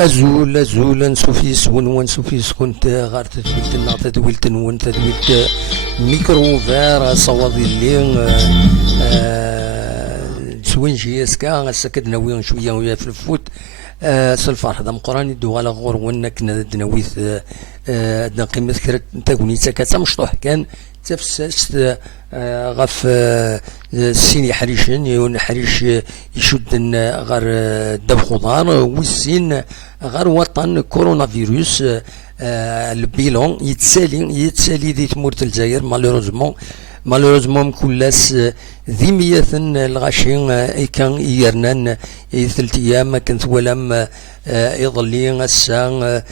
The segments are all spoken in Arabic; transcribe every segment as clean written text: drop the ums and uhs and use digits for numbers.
أزول نسوفيس ونسوفيس كنت غار تدويلتنا تدويلت ميكروفير صوادي اللي سوينجي اسكا سكد ناوي شويه ويا في الفوت سلفار هذا مقراني دو على غور ونك ندنويث قيمة كرت تاكونيتا كاتا مشطوح كان تفسست غف السيني حريشن يون حريش يشد غير دب خضار والسين غير وطن كورونا فيروس البيلون يتسالي دي تمورت الجزائر مالوروزمون مكلاس ذي الغاشين كان يرنان ثلاث ايام كنت ولم يظلي السان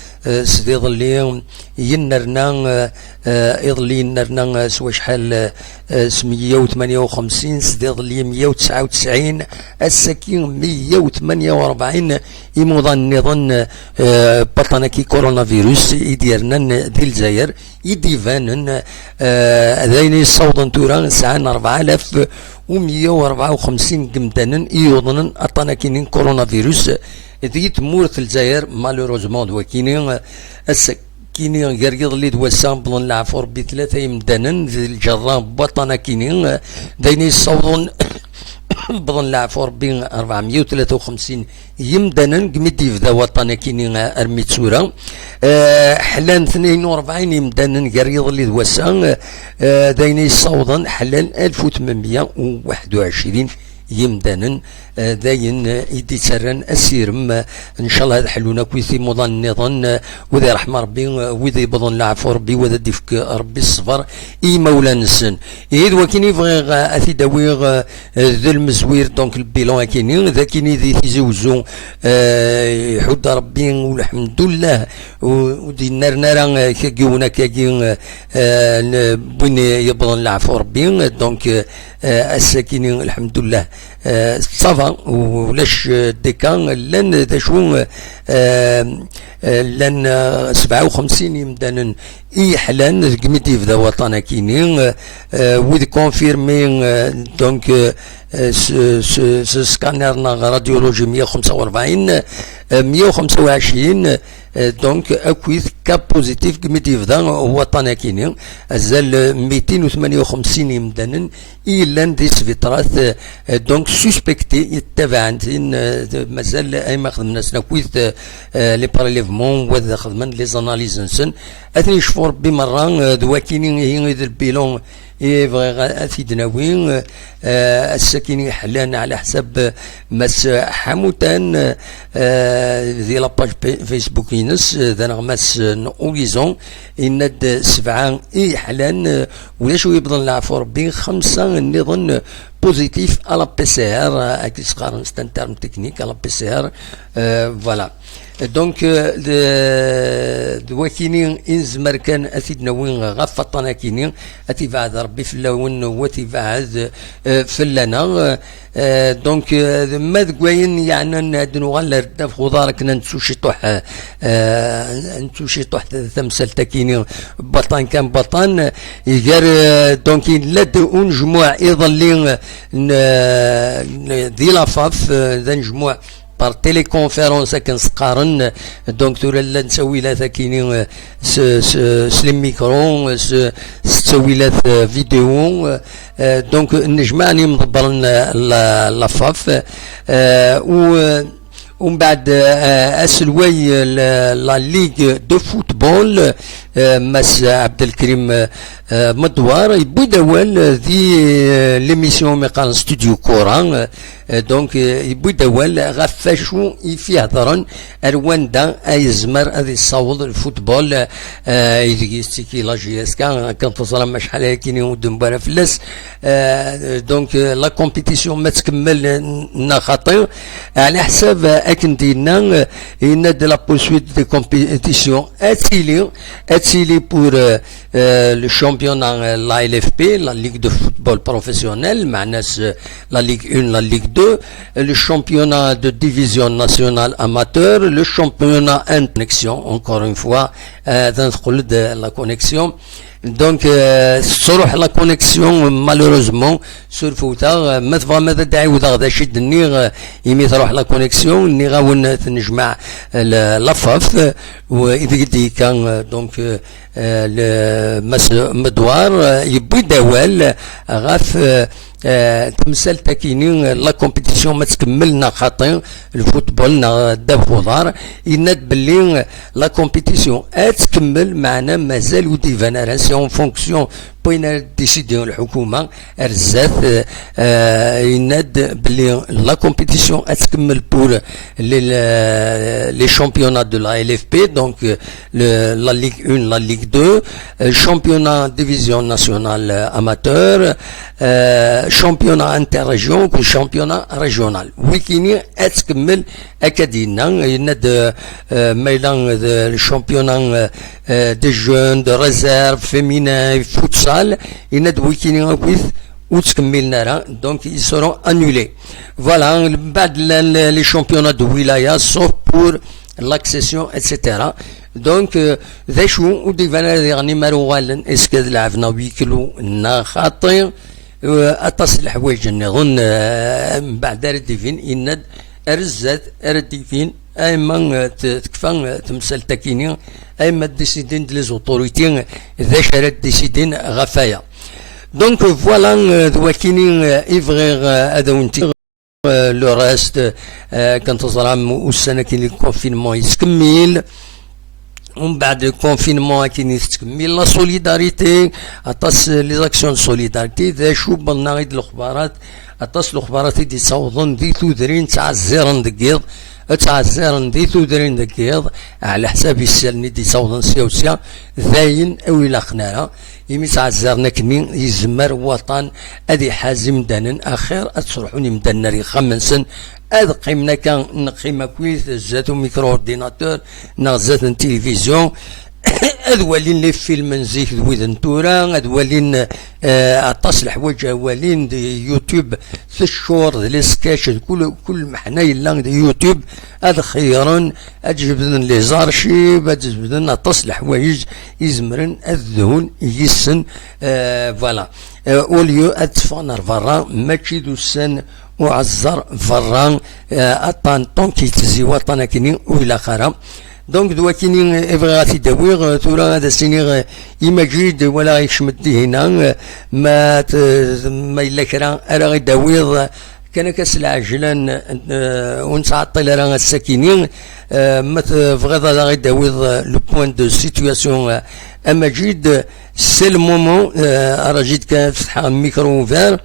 سدي ظلي ينرنا يظلي نرنا سوا شحال 158 سدي ظلي 199 السكين 148 يمظن بطنكي كورونا فيروس يديرنا دي الجزائر يديفانن ذاين صودا توران ساعان 4154 قمدانا يوضنن أطناكين كورونا فيروس ذي تمورث الجزائر مالوروزمون وكيني كيني يريض اللي دوسان بلون العفور بثلاثة يمدانا ذي الجران بطنا كيني دايني الصوضون بلون العفور بين 453 يمدانا قمدي في ذا وطنا كيني أرميت سورة حلان 42 يمدانا يريض اللي دوسان دايني الصوضون حلان 1821 يمدانا داين يدي تسرن اسيرم ان شاء الله هذا حلونا كويثي مضان النظام وذي رحمة ربي وذي بضن العفو ربي وذا ديفك ربي الصبر اي مولا نسن اذ وكيني بغي اثي داويغ ذي المزوير دونك البيلون كيني ذا كيني ذي تيزوزو يحود ربي والحمد لله ودي نارا كيونا كاكين بوين يبضن العفو ربي دونك الساكنين الحمد لله صافا ولاش ديكان لان داشو لان 57 يمدانا يحلان قمتي في ذا وطنا كينين وذ كونفيرمين دونك سكانرنا راديولوجي 145 125 دونك اكويث كاب بوزيتيف قمتي في ذا وطنا كينين ازال 258 يمدانا إلا دي سفيترات دونك سوسبكتي يتبعن مازال أي ما خدمنا سناكويث لي بريليفمون وذا خدمنا لي زاناليز نسن أثني شفور بمرة دواكيني هي ذا البيلون يبغي أثيدناوين الساكنين حلان على حساب مس حموتان ذي لاباج فيسبوك ينس ذا نغمس أوريزون إند 7 حلان ولاش يبضن العفو ربي 5 نظن بوزيتيف على بي سي ار اكيس قارن ستان تيرم تكنيك على بي سي ار فوالا دونك دواكيني انزمر كان اثيدنا وين غفطنا كيني اتي بعد ربي في اللون وتي بعد فلانا دونك ما ذكوين يعني ندنو غير في خضارك ننسو شي طوح ننسو شي طوح ثمثال تاكيني بطان كان بطان يجار دونك لد جموع يظلين ذي لافاف ذا نجموع بار تيليكونفيرونس كنسقارن دونك تورا لا نسوي لا كاينين سليم ميكرو تسوي لا فيديو دونك نجمعني مدبرن لافاف ومن بعد اسلوي لا ليغ دو فوتبول مس عبد الكريم مدوار يبداول ذي ليميسيون مقال ستوديو كوران دونك يبداول غفاشو يفي هضرن رواندا ايزمر هذه الصوت الفوتبول يستيكي لا جي اس كان تصرا ما شحال كاين ودن بارا فلاس دونك لا كومبيتيسيون ما تكمل خاطر على حساب اكن دينا ان دو لا بورسويت دي كومبيتيسيون اتيلي بور le championnat, la LFP, la Ligue de football professionnel, la Ligue 1, la Ligue 2, le championnat de division nationale amateur, le championnat en connexion, encore une fois, de la connexion. Donc, صروح لا كونيكسيون مالوروزمون سور فوتا ما تبغى ماذا داعي وذا شد ني يمي تروح لا كونيكسيون ني غاون تنجمع لافاف واذا قلت كان دونك مدوار يبي دوال غاف تمثال تاكينين لا كومبيتيسيون ما تكملنا خاطر الفوتبول داب خضار يناد باللي لا كومبيتيسيون تكمل معنا مازال وديفان راسيون فونكسيون بين ديسيديون الحكومه رزات يناد باللي لا كومبيتيسيون تكمل بور لي شامبيونات دو لا ال اف بي دونك لا ليغ 1 لا ليغ 2 شامبيونات ديفيزيون ناسيونال اماتور شامبيونات انتر ريجيون شامبيونات ريجيونال ويكيني تكمل اكادينا يناد ميلان الشامبيونات دي جون دو ريزيرف فيمينا فوتسال يناد ويكيني وكويث وتكملنا راه دونك يسرون انولي فوالا بعد لي شامبيونات دو ولايا سوف بور لاكسيسيون اتسيتيرا دونك ذا شو ودي فانا يعني ماروغالن اسكاد لعبنا ويكلو نا خاطر اتصل الحوايج نظن من بعد رديفين يند ارزات رديفين ايما تكفى تمثال تاكيني ايما ديسيدين لي زوتوريتي ذا شرات ديسيدين غفايا دونك فوالا دواكيني افغير اداونتي لو راست كانت تزرام والسنه كاين الكونفينمون يتكمل ومن بعد الكونفينمون كاين يتكمل لا سوليداريتي اطاس لي زاكسيون سوليداريتي ذا شو بلنا غيد الاخبارات اطاس الاخبارات دي تصوضن دي تودرين تاع الزيرن دقيض تعزرن دي تودرين دقيض على حساب السلني دي صوضن سيوسيا ذاين او الى قناره يمي تعزرنا كني يزمر وطن ادي حازم دانن اخر اتصرحوني مدنا ري خمسن اد قيمنا كان نقيمه كويس زاتو ميكرو اورديناتور نغزات التلفزيون ادوالين لي فيلم نزيك ذويذن تورا ادوالين اطاس الحوايج اوالين دي يوتيوب في الشور لي سكاش كل محنا يلا دي يوتيوب هذا خيرا اجبدن لي زارشيب اجبدن اطاس الحوايج يزمرن الذهون يسن فوالا اوليو اتفانر فرا ماشي دوسن وعزر فران اطان طونكي تزي وطنا كيني ويلا خرا دونك دواكيني افغاتي داويغ تورا هذا السنيغ يمجيد ولا يشمدي هنا ما الا كرا راه غي داويغ كان كاس العجلان ونتعطل راه الساكنين ما تبغيض غي داويغ لو بوين دو سيتوياسيون امجيد سي المومون راه جيت كنفتح الميكرو فير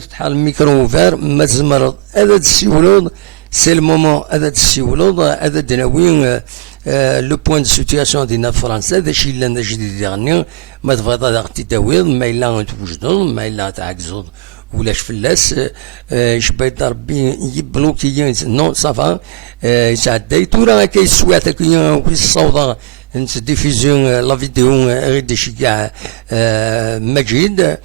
فتح الميكرو فير ما تزمر هذا السيولود سي المومون هذا السيولود هذا دناوين لو بوين دو سيتياسيون ديالنا في فرنسا هذا الشيء اللي انا جديد ديالنا ما تبغيض هذا تداويض ما الا توجدون ما الا تعكزون ولاش فلاس شبيت ربي يبلوكي نو صافا يتعدى تورا كيسوات كي الصودا انت ديفيزيون لا فيديو غير دي شي كاع مجيد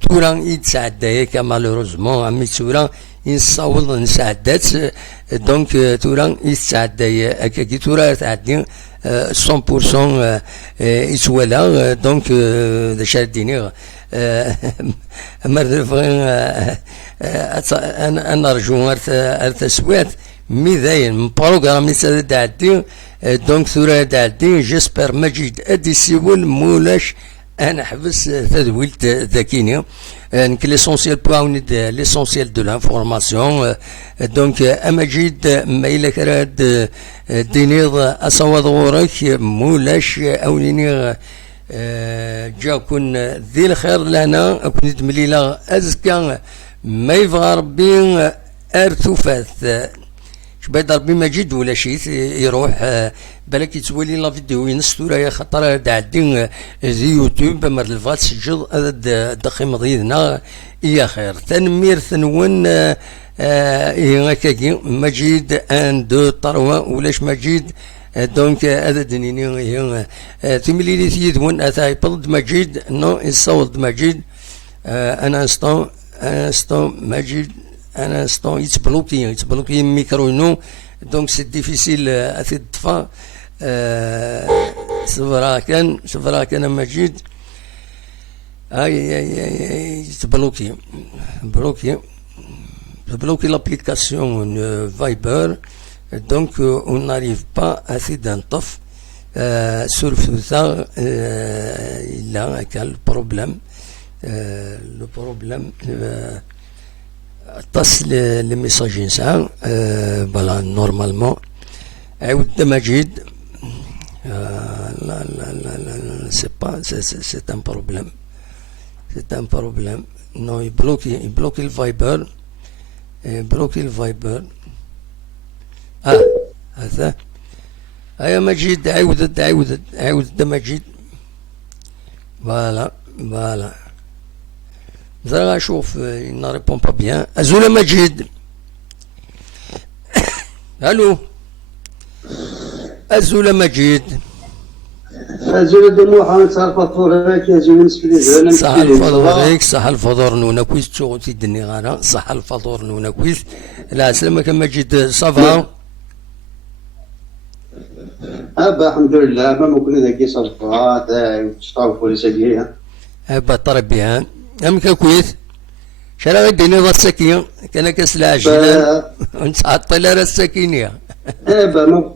تورا يتعدى كا مالوروزمون عمي تورا ينصاوض نساعدات دونك تورا يتعدى هكاكي تورا تعدي 100% يتولى دونك ذا شاديني مرة أنا أرجو أرتسوات ميزاين من بروغرام يسال دعدي دونك ثورة دعدي جيسبر مجيد أدي سيول مولاش أنا حبس تدويلت ذاكيني donc l'essentiel point l'essentiel de l'information donc أمجيد ما إلا كراد دينيض أصوات غورك مولاش أوليني جاكون ذي الخير لنا أكون دمليلا أزكى ما يبغى ربي أرتوفات شباب ربي مجيد ولا شيء يروح بالك يتولي لا فيديو ينستو يا خاطر دعدين زي يوتيوب مر الفات سجل هذا الدخيم ضيدنا يا خير تنمير ثنون هكاكي مجيد ان دو طروة ولاش مجيد دونك هذا دنيني هي تملي لي ثيدون اثاي بلد مجيد نو يصوت مجيد انا انستون مجيد un instant يتبلوكي ميكرو دونك سي ديفيسيل اثي الطفا صفرا كان مجيد اي تبلوكي l'application Viber donc on n'arrive pas à essayer d'entendre sur ça il a quel problème le problème تصل للميساج نساء فوالا نورمالمون عاود مجيد لا سي با سي ان بروبليم نو يبلوكي الفايبر هذا هيا مجيد عاود مجيد فوالا زرا اشوف il ne répond pas bien ازول مجيد الو ازول مجيد ازول دموع صار فطور هيك يا زول نسفلي صح الفطور هيك صح الفطور نونا كويس تشوتي الدنيا غانا صح الفطور نونا كويس لا سلامك مجيد صفا ابا الحمد لله ما ممكن ذاك صفا تشطاو فوليسيه ابا طربيان أمك كويس شرا غديني ضا السكينة كان كاس العجلة ونتعطل على السكينة با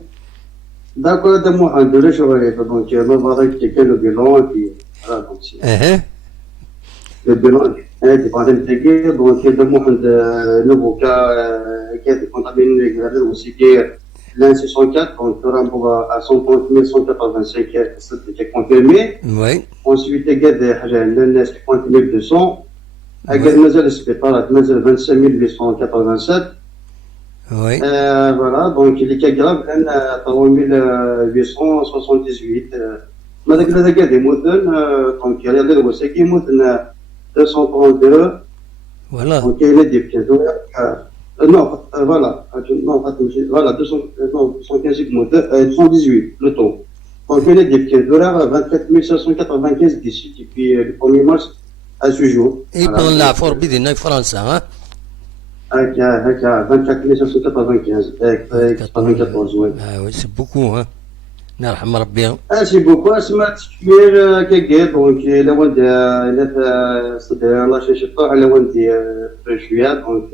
داكو دمو عندنا شغل دونك ما بغيت تكلو بيلون في le bilan est parenthèse donc دمو عند نوفوكا كي كونتاميني غير وسيكي l'un 64 donc à 130 185 c'était confirmé. Oui. Ensuite il y a des حاجة 50200 أجل مازال السبيطارات مازال 25887. Oui. Voilà donc les cas graves كان 3878 ماذاك هذا يموتن دونك هذا هو ساكي يموتن 232. Voilà. Donc il y a des pièces non, voilà, 218 le taux. Donc il y a des pièces d'horaire 24 595 d'ici depuis le 1er mars à ce jour. Et dans la Forbide de France, hein? Avec 24 595, 94, oui. Ah oui, c'est beaucoup, hein? نرحم ربي. C'est beaucoup, سمعت كبير كيكي دونك لوند الله شيشطوح لوند شويه دونك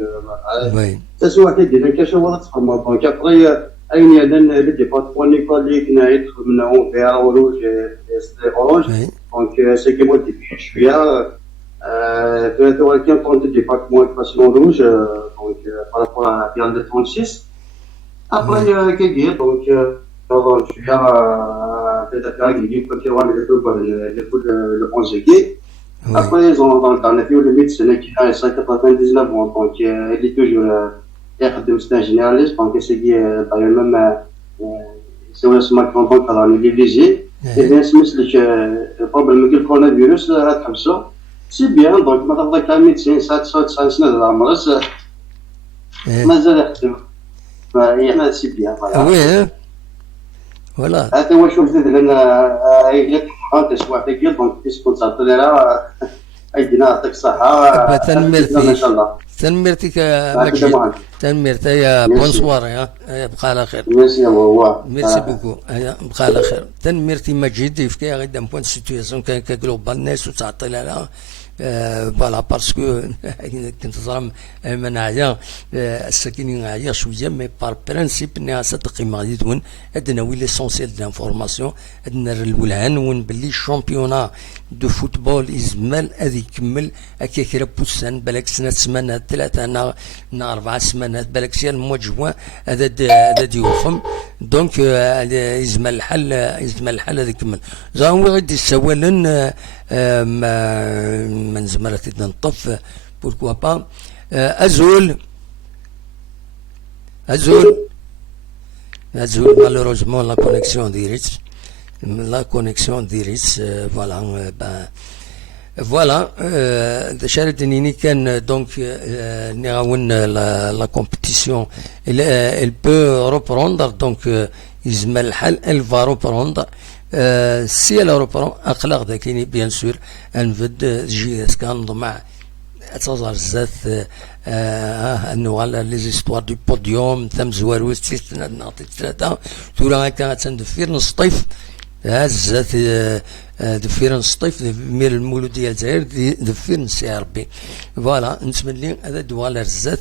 تسوى كيدير كاش ولا تفهم دونك ابري اين يدن لي ديبارتمون اللي كنا يدخل منهم فيها اورانج اورانج دونك سي كي مودي شويه ولكن كونت ديبارتمون باسيون روج دونك بارابور ا بيان 36 ابري كيكي دونك donc je suis peut-être là qui dit que tu vas le 11 juillet. Après ils ont dans le film limite c'est qui a 199 ans donc il est toujours un généraliste donc c'est qui par même c'est un smart contract dans les léger et bien c'est le problème que le coronavirus comme ça c'est bien donc maintenant avec la médecine ça سنة العمر ما زال يخدم يعني c'est bien voilà. Voilà. هذا هو شوف لأن هي هذا سواء تقيل دونك تكون تعطينا أيدينا يعطيك الصحة. تنمرتي. إن شاء الله. تنمرتك مجيد. تنمرتي يا بونسوار يا بقى على خير. ميرسي هو. ميرسي بوكو بقى على خير. تنمرتي مجيد يفكي غير دام بوان سيتوياسيون كان كجلوبال ناس وتعطي لها فوالا باسكو كنت ظلم من عيا الساكنين عيا شويه مي بار برانسيب اني صدقي ما غادي تكون عندنا وي ليسونسيال دانفورماسيون عندنا الولهان ون باللي الشامبيونا دو فوتبول يزمل غادي يكمل هكا كرا بوسان بالك سنه سمانات ثلاثه انا 4 سمانات بالك سير الموا جوان هذا يوخم دونك يزمل الحل هذا يكمل زعما غادي يسوالن من زمرت نطف بوركوا با ازول malheureusement la connexion d'Iris voilà شاردنيني كان دونك نعاون la compétition elle peut reprendre donc يزمل الحل elle va reprendre si elle reprend اقلق ذاكيني بيان سور انفد جي اس كان مع تظهر الزات انه على لي زيستوار دو بوديوم ثم زواروس نعطي ثلاثه تورا كانت تندفير نصطيف الزات دفير نصطيف مير المولود ديال الجزائر دفير نسي ربي فوالا نتمنى هذا دوالا الزات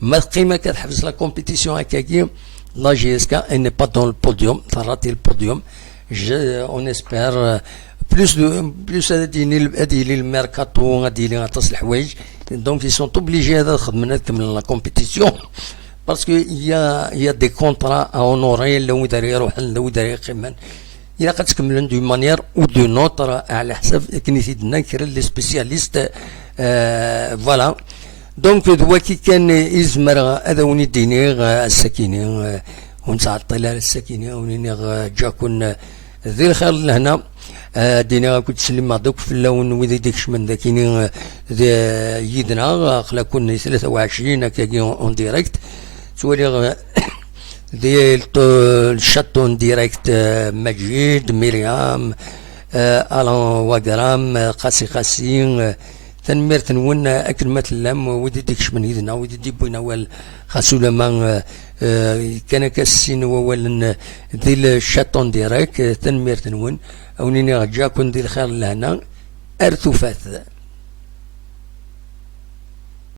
ما القيمه كتحبس لا كومبيتيسيون هكاكي لا جي اس كا ان با دون البوديوم ثراتي البوديوم اون اسبير بلوس هادي لي الميركاتو غادي لي غتصل الحوايج دونك ils sont obligés هذا خدمنا كمل لا كومبيتيسيون باسكو يا دي كونطرا ا اونوري لو داري يروح لو داري يقيمان الا قد تكملن دو مانيير او دو نوتر على حسب كني سيدنا كرا لي سبيسياليست فوالا دونك دواكي كان يزمر هذا وني ديني السكينه ونتعطل على السكينه وني جاكون ذي الخير لهنا دينا كنت تسلم دوك في اللون وذي ديكش من ذاكيني يدنا خلا كون 23 هكاكي اون ديريكت تولي دي الشاتو اون ديريكت مجيد مريم الان وقرام قاسي تنمير تنون اكلمة اللام ودي ديكش من يدنا ودي دي بوينا وال خاسولا ما كان كاسين ووالن ذي الشاتون ديريكت تنمير تنون أو نيني غجاكن دي الخير لهنا أرثوفات